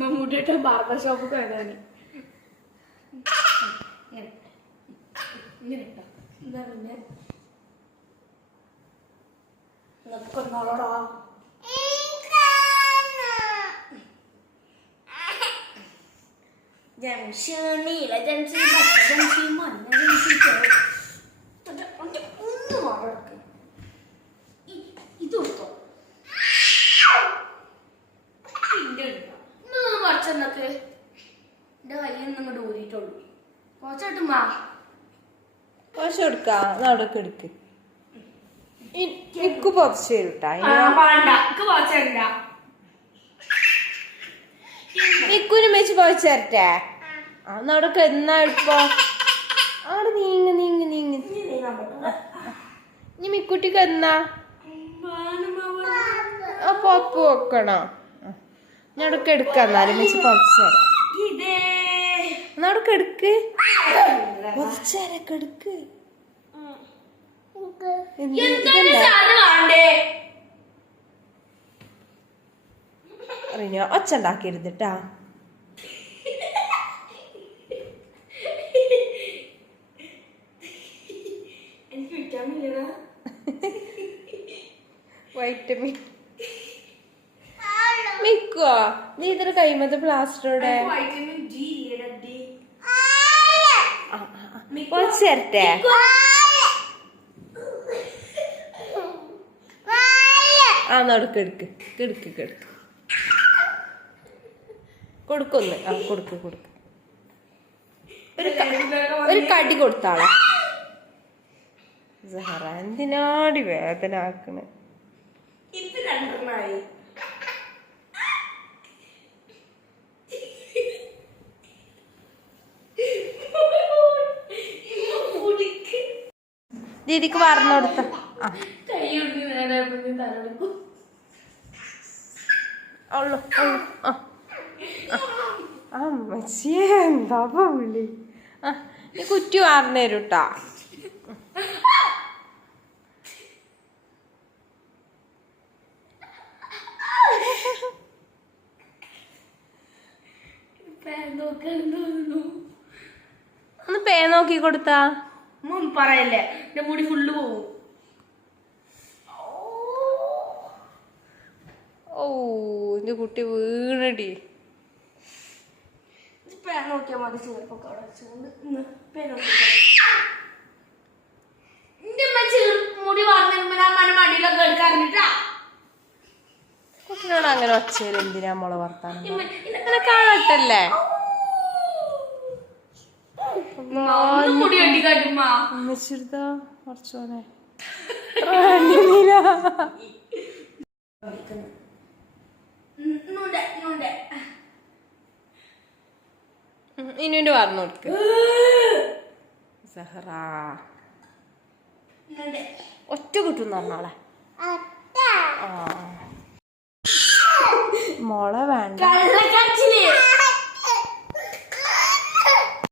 മമ്മൂട്ടിയുടെ barber shop കയറാന് എന്താ പിന്നെ കൊന്നോളോടാ ജംഷീല ജംഷീ ജംഷീ മഞ്ഞ ജംഷീ ഒന്ന് മാറടക്ക് ഇത് കൊടുത്തോ കുറച്ചെന്നൊക്കെ എന്റെ കയ്യിൽ നിന്ന് ഇങ്ങോട്ട് ഊരിയിട്ടുള്ളൂ കുറച്ചായിട്ടുമ്മാ കുറച്ച് കൊടുക്കാം അവിടൊക്കെ എടുക്ക് എനിക്ക് പൊതിച്ചു തരൂട്ടാ മിക്കുനും വെച്ച് പൊതിച്ചു തരട്ടെ അന്നവിടൊക്കെ എന്നാ ഇപ്പൊ അവിടെ നീങ്ങ നീങ്ങ നീങ്ങ ഇനി മിക്കുട്ടിക്ക് എന്നാ അപ്പൊ അപ്പ് വെക്കണോ ഞാനവിടൊക്കെ എടുക്കാം എന്നാലും വെച്ച് പൊതിച്ചു തരാം എന്നവിടൊക്കെ എടുക്ക് പൊതിച്ചേരൊക്കെ എടുക്ക് അറിഞ്ഞോ ഒച്ച ഉണ്ടാക്കിയിരുന്നിട്ടാ വൈറ്റമിൻ മിക്കുവോ നീ ഇതൊരു കൈമത്തെ പ്ലാസ്റ്ററോടെ ചേരട്ടെ ആ നടുക്ക് എടുക്ക് കിടക്ക് കിടക്ക് കൊടുക്കൊന്ന് ആ കൊടുക്ക് കൊടുക്ക് ഒരു കടി കൊടുത്താളെ സഹറ എന്തിനാടി വേദന ആക്കണ് ദീദിക്ക് പറഞ്ഞു കൊടുത്ത അമ്മച്ചിയെ എന്താ വിളി ആ നീ കുറ്റി വാർന്നു തരൂട്ടാ ഒന്ന് പേ നോക്കി കൊടുത്താ പറയല്ലേ എന്റെ മുടി ഫുള്ള് പോവും ഓ എന്റെ കുട്ടി വീണടി പേൻ നോക്കിയാൽ മതി ചെറുപ്പൊക്കെ അവിടെ വെച്ചുകൊണ്ട് മുടി വളർന്നു മടിയിലൊക്കെ എടുക്കാറിട്ടാ കുട്ടിനോട് അങ്ങനെ ഒച്ചയിൽ എന്തിനാ മോളെ വർത്താനം ഇങ്ങനെ കാണട്ടല്ലേ മുടി കെട്ടിക്കാട്ടുമ്മാ അമ്മച്ചിരുതാ കുറച്ചോനെ ഇനുവിന്റെ പറഞ്ഞു കൊടുക്ക് സഹറ ഒറ്റ കിട്ടും പറഞ്ഞാളെ മോളെ വേണ്ട